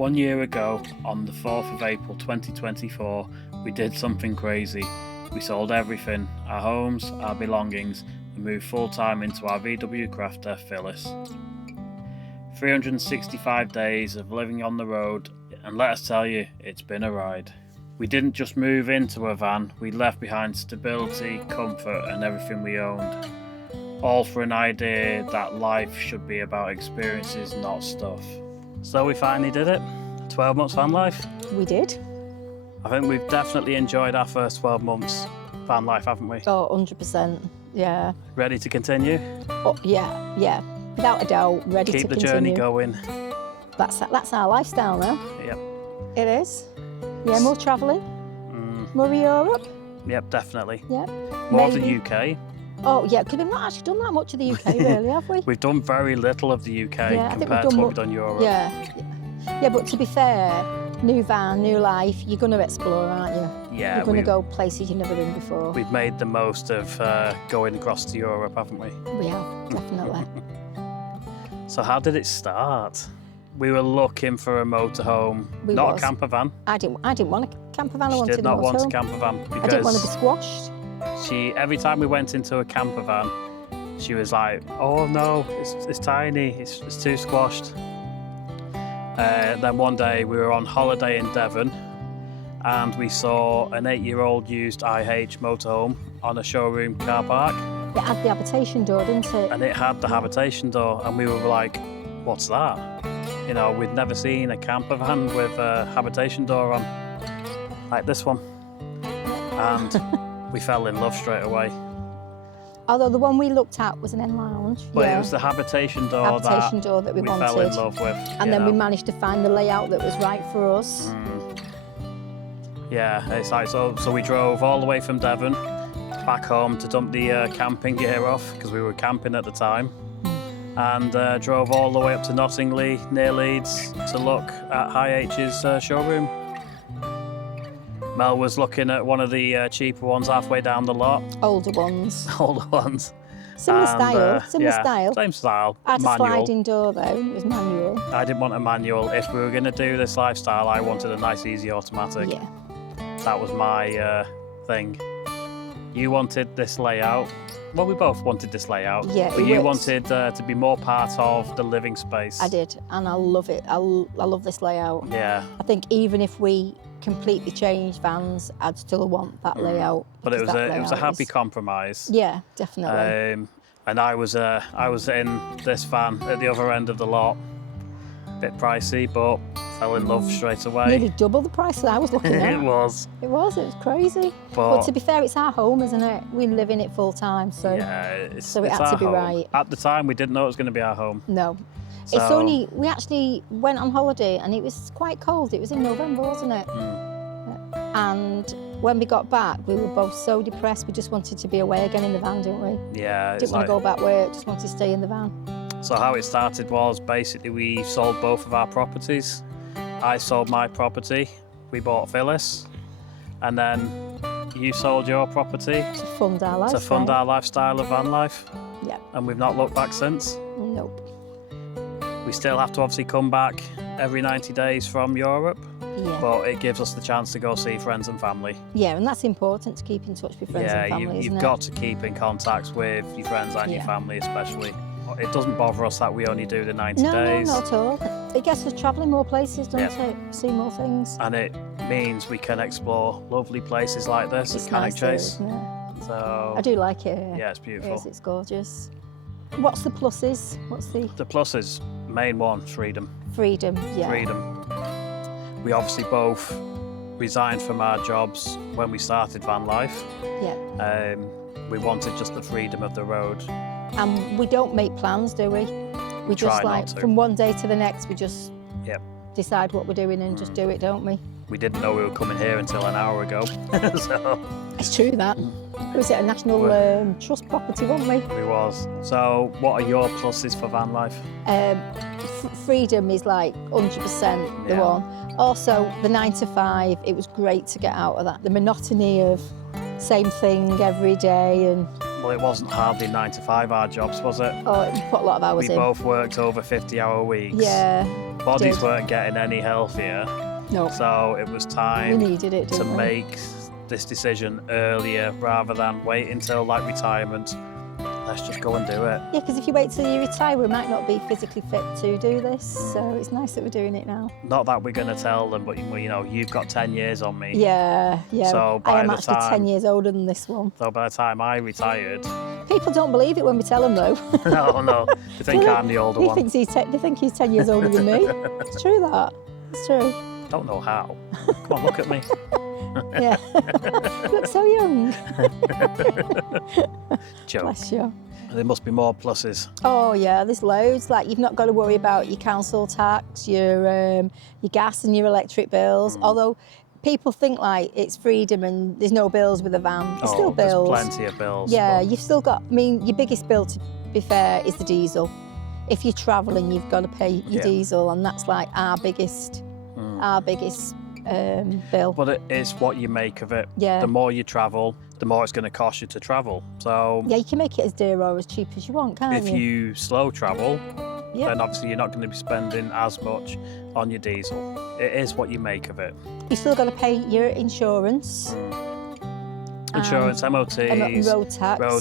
1 year ago, on the 4th of April 2024, we did something crazy. We sold everything, our homes, our belongings, and moved full-time into our VW crafter, Phyllis. 365 days of living on the road, and let us tell you, it's been a ride. We didn't just move into a van, we left behind stability, comfort, and everything we owned. All for an idea that life should be about experiences, not stuff. So we finally did it. 12 months van life. We did. I think we've definitely enjoyed our first 12 months van life, haven't we? Oh, 100%. Yeah. Ready to continue? Oh, yeah. Without a doubt, ready to Keep the continue. journey going. That's our lifestyle now. Yep. It is. Yeah, more travelling. More Europe. Yep, definitely. Yeah. More of the UK. Oh, yeah, because we've not actually done that much of the UK, really, have we? We've done very little of the UK compared to what we've done Europe. Yeah, but to be fair, new van, new life, you're going to explore, aren't you? Yeah. You're going to go places you've never been before. We've made the most of going across to Europe, haven't we? We have, definitely. So how did it start? We were looking for a motorhome, not a camper van. I didn't want a camper van, I She wanted did not a want a motorhome. camper van because I didn't want to be squashed. every time we went into a camper van, she was like, "Oh no, it's tiny, it's too squashed." Then one day we were on holiday in Devon, and we saw an 8-year-old used IH motorhome on a showroom car park. It had the habitation door, didn't it? And it had the habitation door, and we were like, "What's that?" You know, we'd never seen a camper van with a habitation door on, like this one. And we fell in love straight away. Although the one we looked at was an end lounge. But it was the habitation door that we wanted. fell in love with. And then we managed to find the layout that was right for us. Yeah, it's like, so we drove all the way from Devon back home to dump the camping gear off, because we were camping at the time. And drove all the way up to Nottingley, near Leeds, to look at IH's showroom. Mel was looking at one of the cheaper ones halfway down the lot. Older ones. Older ones. Similar style. Same style. I had manual. a sliding door though, it was manual. I didn't want a manual. If we were going to do this lifestyle, I wanted a nice, easy automatic. Yeah. That was my thing. You wanted this layout. Well, we both wanted this layout. Yeah, but you wanted to be more part of the living space. I did, and I love it. I love this layout. Yeah. I think even if we completely changed vans, I'd still want that layout. But it was a happy compromise. Yeah, definitely. And I was in this van at the other end of the lot. Bit pricey, but fell in love straight away. Nearly double the price that I was looking at. It was crazy. But to be fair, it's our home, isn't it? We live in it full time, so yeah, so it had to be home. Right. At the time, we didn't know it was going to be our home. No. So, it's only, we actually went on holiday and it was quite cold. It was in November, wasn't it? And when we got back, we were both so depressed. We just wanted to be away again in the van, didn't we? Yeah. Didn't want to go back work, just wanted to stay in the van. So how it started was basically we sold both of our properties. I sold my property, we bought Phyllis, and then you sold your property to fund our lifestyle. To fund our lifestyle of van life. Yeah. And we've not looked back since. Nope. We still have to obviously come back every 90 days from Europe, but it gives us the chance to go see friends and family. Yeah, and that's important, to keep in touch with friends and family, you've got to keep in contact with your friends and your family especially. It doesn't bother us that we only do the 90 days. No, not at all. It gets us travelling more places, doesn't it? See more things. And it means we can explore lovely places like this at Cannock Chase. Isn't it? So I do like it here. Yeah, it's beautiful. It is, it's gorgeous. What's the pluses? The pluses, main one, freedom. Freedom, yeah. Freedom. We obviously both resigned from our jobs when we started van life. Yeah. We wanted just the freedom of the road. And we don't make plans, do we? We just from one day to the next, we just decide what we're doing and just do it, don't we? We didn't know we were coming here until an hour ago. So it's true that. Was it a national trust property, wasn't we? We was. So what are your pluses for van life? Freedom is like 100% the one. Also, the 9 to 5, it was great to get out of that. The monotony of same thing every day, and Well, it wasn't hardly 9 to 5 our jobs, was it? Oh, we put a lot of hours We in. both worked over 50-hour weeks. Yeah. Bodies did. weren't getting any healthier. No. So it was We time needed it, to didn't we? make this decision earlier rather than wait until like retirement. Let's just go and do it. Yeah, because if you wait till you retire, we might not be physically fit to do this. So it's nice that we're doing it now. Not that we're going to tell them, but you know, you've got 10 years on me. Yeah, yeah. So I by am the actually time- 10 years older than this one. So by the time I retired, People don't believe it when we tell them, though. no, they think I'm the older one. They think he's 10 years older than me. It's true, that. It's true. Don't know how. Come on, look at me. Yeah. You look so young. Joke. Bless you. There must be more pluses. Oh yeah, there's loads. Like you've not got to worry about your council tax, your gas and your electric bills. Although people think like it's freedom and there's no bills with a van. There's still bills. There's plenty of bills. Yeah, but you've still got. I mean, your biggest bill, to be fair, is the diesel. If you're travelling, you've got to pay your diesel, and that's like our biggest bill. But it is what you make of it. Yeah. The more you travel, the more it's going to cost you to travel. So Yeah, you can make it as dear or as cheap as you want, can't if you? you slow travel, Yeah. then obviously you're not going to be spending as much on your diesel. It is what you make of it. You still got to pay your insurance. Insurance, MOTs, road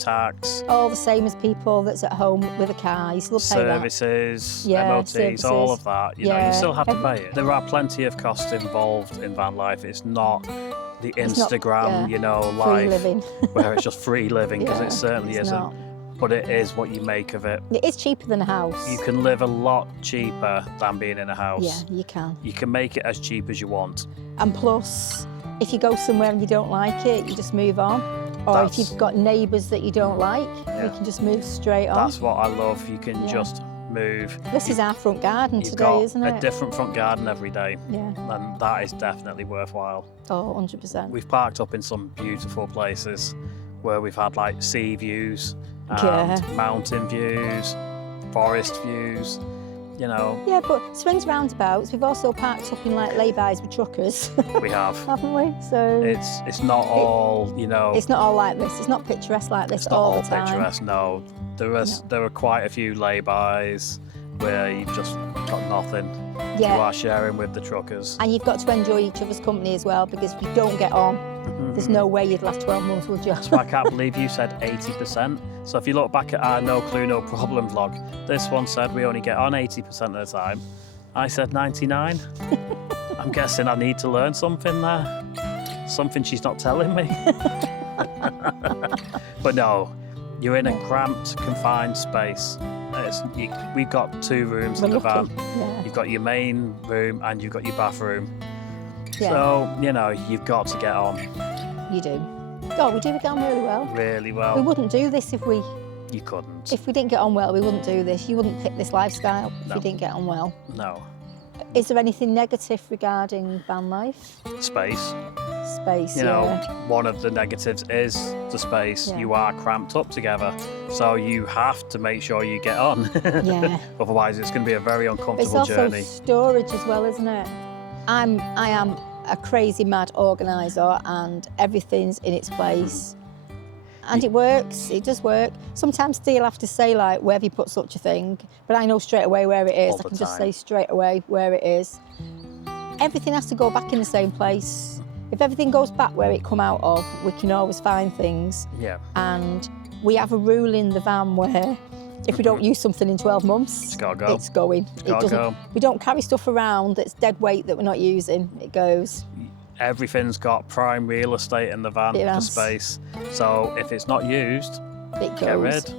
tax. All the same as people that's at home with a car. You still pay services, Yeah, MOTs, services. all of that. You know, you Yeah. still have to pay it. There are plenty of costs involved in van life. It's not the Instagram, that. Free life living. where it's just free living, because Yeah, it certainly it's isn't. not. But it is what you make of it. It is cheaper than a house. You can live a lot cheaper than being in a house. Yeah, you can. You can make it as cheap as you want. And plus, if you go somewhere and you don't like it, you just move on. Or That's- if you've got neighbours that you don't like, Yeah. you can just move straight on. That's what I love. You can Yeah. just move. This is our front garden You've today, got isn't a it? different front garden every day, Yeah. and that is definitely worthwhile. Oh, 100%. We've parked up in some beautiful places where we've had like sea views and Yeah. mountain views, forest views, you know, Yeah, but swings roundabouts, we've also parked up in like lay-bys with truckers, we have. haven't we? So It's not all, you know, it's not all like this. It's not picturesque like this it's not all all the time. picturesque, no. There are quite a few lay-bys where you've just got nothing. Yeah. You are sharing with the truckers. And you've got to enjoy each other's company as well, because if you don't get on, there's no way you'd last 12 months, would you? So I can't believe you said 80%. So if you look back at our No Clue, No Problem vlog, this one said we only get on 80% of the time. I said 99. I'm guessing I need to learn something there. Something she's not telling me. But no, you're in a cramped, confined space. We've got 2 rooms in the van. Yeah. You've got your main room and you've got your bathroom. Yeah. So, you know, you've got to get on You do. God, we do get on really well. really We well. wouldn't do this if we You couldn't. didn't get on well. We wouldn't do this. You wouldn't pick this lifestyle if No. you didn't get on well. No. Is there anything negative regarding van life? Space. Space, You yeah. know, one of the negatives is the space. Yeah. You are cramped up together. So you have to make sure you get on. Yeah. Otherwise, it's going to be a very It's uncomfortable also journey. storage as well, isn't it? I am a crazy mad organiser, and everything's in its place. And it works, it does work. Sometimes still have to say like, where have you put such a thing? But I know straight away where it is. All the I can just time. say straight away where it is. Everything has to go back in the same place. If everything goes back where it come out of, we can always find things. Yeah. And we have a rule in the van where if we don't use something in 12 months, It's gotta go. it's going. gotta go. We don't carry stuff around that's dead weight that we're not using. It goes. Everything's got prime real estate in the van It for has. space. So if it's not used, It goes. get rid.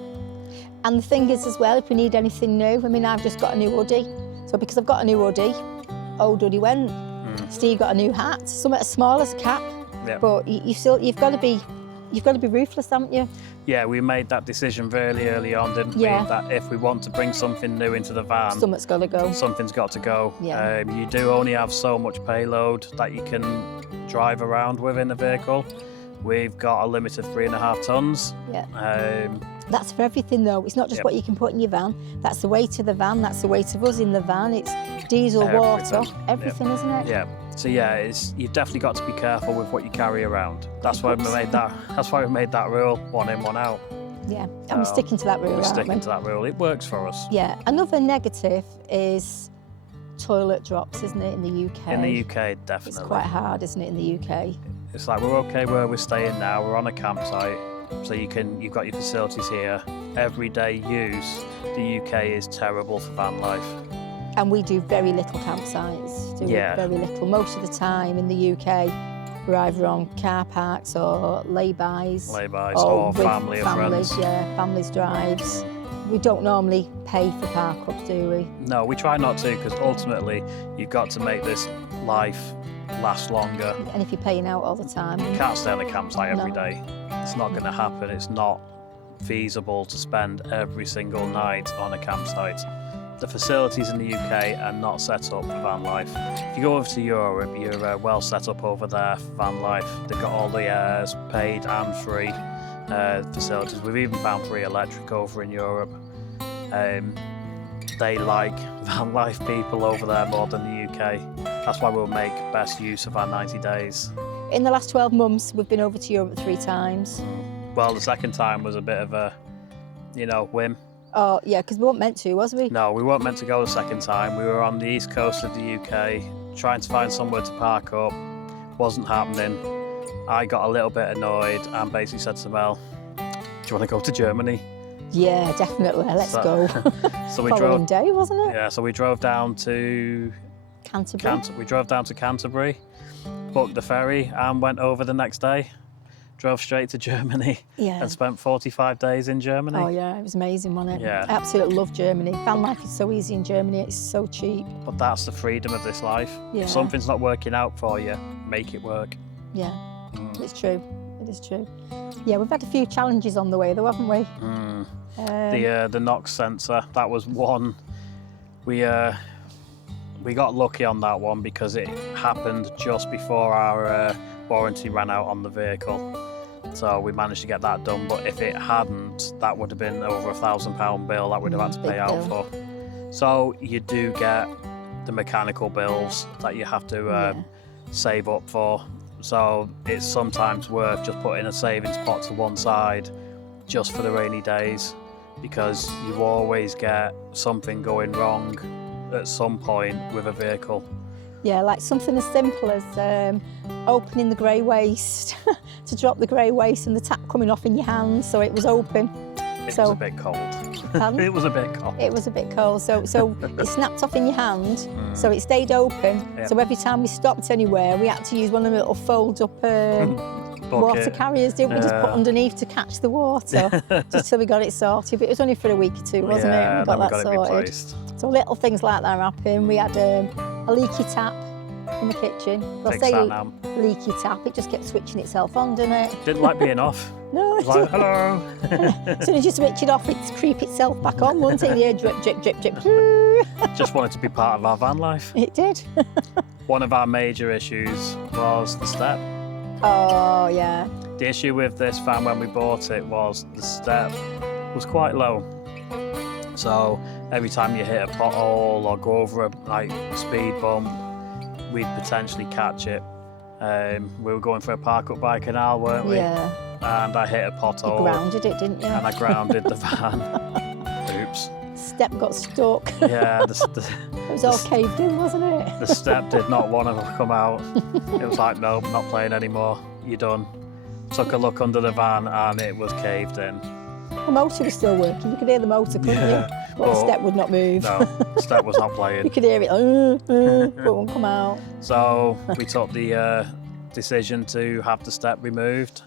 And the thing is as well, if we need anything new, I mean, I've just got a new hoodie. So because I've got a new hoodie, old hoodie went. Steve got a new hat, something as small as a cap. Yeah. But you've got to be ruthless, haven't you? Yeah, we made that decision really early on, didn't Yeah. we? That if we want to bring something new into the van, Something's got to go. something's got to go. Yeah. You do only have so much payload that you can drive around with in the vehicle. We've got a limit of 3.5 tons. Yeah. Um, That's for everything though. It's not just Yep. what you can put in your van. That's the weight of the van. That's the weight of us in the van. It's diesel, water, Everything. everything, isn't it? yeah. So yeah, you've definitely got to be careful with what you carry around. That's why we made that. That's why we made that rule: one in, one out. Yeah, and we're sticking to that rule, We're sticking to that rule. It works for us. Yeah, another negative is toilet drops, isn't it, in the UK? In the UK, definitely. It's quite hard, isn't it, in the UK? It's like we're okay where we're staying now. We're on a campsite, so you've got your facilities here. Everyday use, the UK is terrible for van life. And we do very little campsites. Very little. Most of the time in the UK, we're either on car parks or lay-bys. Lay-bys or family and friends. Yeah, families drives. We don't normally pay for park-up, do we? No, we try not to, because ultimately you've got to make this life last longer. And if you're paying out all the time... You can't stay on a campsite every day. It's not going to happen. It's not feasible to spend every single night on a campsite. The facilities in the UK are not set up for van life. If you go over to Europe, you're well set up over there for van life. They've got all the paid and free facilities. We've even found free electric over in Europe. They like van life people over there more than the UK. That's why we'll make best use of our 90 days. In the last 12 months, we've been over to Europe 3 times. Well, the second time was a bit of a, whim. Oh, yeah, because we weren't meant to, was we? No, we weren't meant to go the second time. We were on the east coast of the UK, trying to find somewhere to park up. Wasn't happening. I got a little bit annoyed and basically said to Mel, do you want to go to Germany? Yeah, definitely. Let's go. So we Following day, wasn't it? Yeah, so we drove down to Canterbury. We drove down to Canterbury, booked the ferry and went over the next day. Drove straight to Germany and spent 45 days in Germany. Oh yeah, it was amazing, wasn't it? Yeah. I absolutely love Germany. Van life is so easy in Germany, it's so cheap. But that's the freedom of this life. Yeah. If something's not working out for you, make it work. Yeah, it's true. It is true. Yeah, we've had a few challenges on the way though, haven't we? The NOx sensor, that was one. We got lucky on that one because it happened just before our warranty ran out on the vehicle. So we managed to get that done, but if it hadn't, that would have been over £1,000 bill that we'd have had to pay out for. So you do get the mechanical bills that you have to save up for. So it's sometimes worth just putting a savings pot to one side just for the rainy days, because you always get something going wrong at some point with a vehicle. Yeah, like something as simple as opening the grey waste to drop the grey waste and the tap coming off in your hand, so it was open. It was a bit cold. It was a bit cold. It was a bit cold, so it snapped off in your hand, so it stayed open. Yep. So every time we stopped anywhere, we had to use one of the little fold-up water carriers, didn't we? Just put underneath to catch the water, just till we got it sorted. But it was only for a week or two, wasn't it? We got that sorted. So little things like that happen. We had a leaky tap in the kitchen. Well, say leaky tap, it just kept switching itself on, didn't it? Didn't like being off. No, it was like, hello. As soon as you switch it off, it'd creep itself back on, wouldn't it? Yeah, drip, drip, drip, drip. Just wanted to be part of our van life. It did. One of our major issues was the step. Oh, yeah. The issue with this van when we bought it was the step was quite low. So every time you hit a pothole or go over a speed bump, we'd potentially catch it. We were going for a park-up by a canal, weren't we? Yeah. And I hit a pothole. You grounded it, didn't you? And I grounded the van. Oops. Step got stuck. Yeah. It was all caved in, wasn't it? The step did not want to come out. It was like, nope, not playing anymore. You're done. Took a look under the van and it was caved in. The motor was still working. You could hear the motor, couldn't you? But the step would not move. No, the step was not playing. You could hear it, but it won't come out. So we took the decision to have the step removed,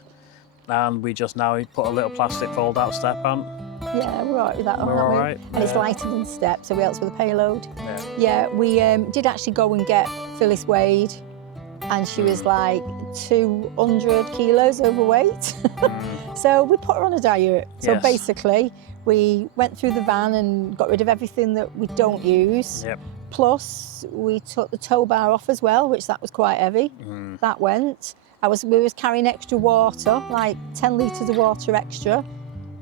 and we just now put a little plastic fold-out step on. Yeah, we're all right with that. We're all right. And it's lighter than the step, so we helps with the payload. Yeah, we did actually go and get Phyllis weighed, and she was like 200 kilos overweight. So we put her on a diet. So basically, we went through the van and got rid of everything that we don't use. Yep. Plus, we took the tow bar off as well, which that was quite heavy. That went. We was carrying extra water, like 10 litres of water extra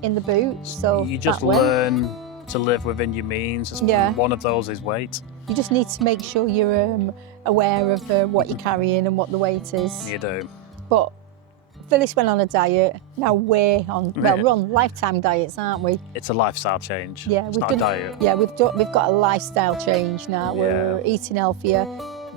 in the boot. So you just learn to live within your means. Yeah. One of those is weight. You just need to make sure you're aware of what you're carrying and what the weight is. You do. But Phyllis went on a diet. Now we're on, well, we're on lifetime diets, aren't we? It's a lifestyle change. Yeah, it's not a diet. Yeah, we've got a lifestyle change now. We're eating healthier,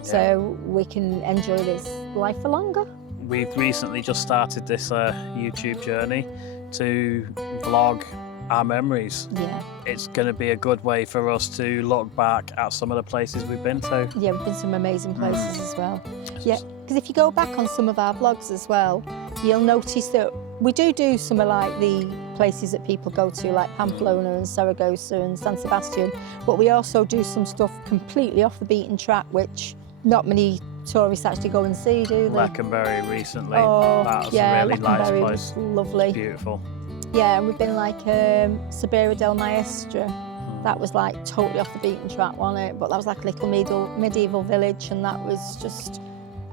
so we can enjoy this life for longer. We've recently just started this YouTube journey to vlog our memories. Yeah. It's going to be a good way for us to look back at some of the places we've been to. Yeah, we've been to some amazing places as well. Yeah, because if you go back on some of our vlogs as well, you'll notice that we do some of like the places that people go to, like Pamplona and Saragossa and San Sebastian, but we also do some stuff completely off the beaten track, which not many tourists actually go and see, do they? Lecanberry recently. Oh, that was yeah, a really nice Lecanberry place. was lovely. Beautiful. Yeah, and we've been like Sabera del Maestra. That was like totally off the beaten track, wasn't it? But that was like a little medieval village, and that was just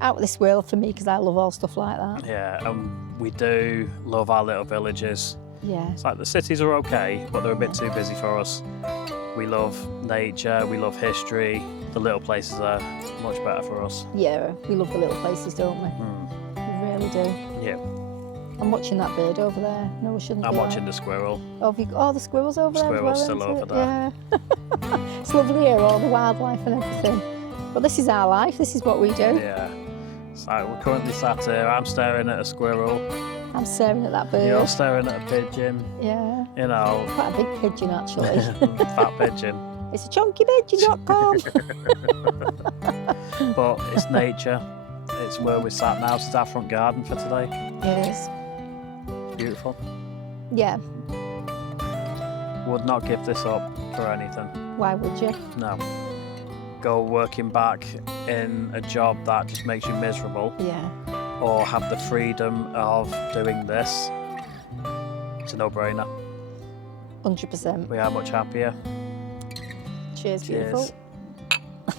out of this world for me because I love all stuff like that. Yeah, and we do love our little villages. Yeah. It's like the cities are okay, but they're a bit too busy for us. We love nature, we love history. The little places are much better for us. Yeah, we love the little places, don't we? We really do. Yeah. I'm watching that bird over there. No, we shouldn't. I'm watching the squirrel. Oh, the squirrel's over there. Squirrel's as well, still isn't over it? there. Yeah. It's lovely here, all the wildlife and everything. But this is our life. This is what we do. Yeah. So we're currently sat here. I'm staring at a squirrel. I'm staring at that bird. You're staring at a pigeon. Yeah. You know. Quite a big pigeon, actually. Fat pigeon. It's a chunkypigeon.com. But it's nature. It's where we're sat now. This is our front garden for today. It is. Beautiful. Yeah. Would not give this up for anything. Why would you? No. Go working back in a job that just makes you miserable, Yeah. or have the freedom of doing this. It's a no-brainer. 100%. We are much happier. Cheers, Cheers.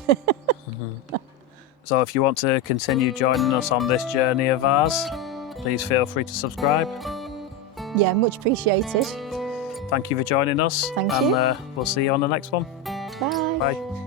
beautiful. So if you want to continue joining us on this journey of ours, please feel free to subscribe. Yeah, much appreciated. Thank you for joining us. Thank and, you. We'll see you on the next one. Bye. Bye.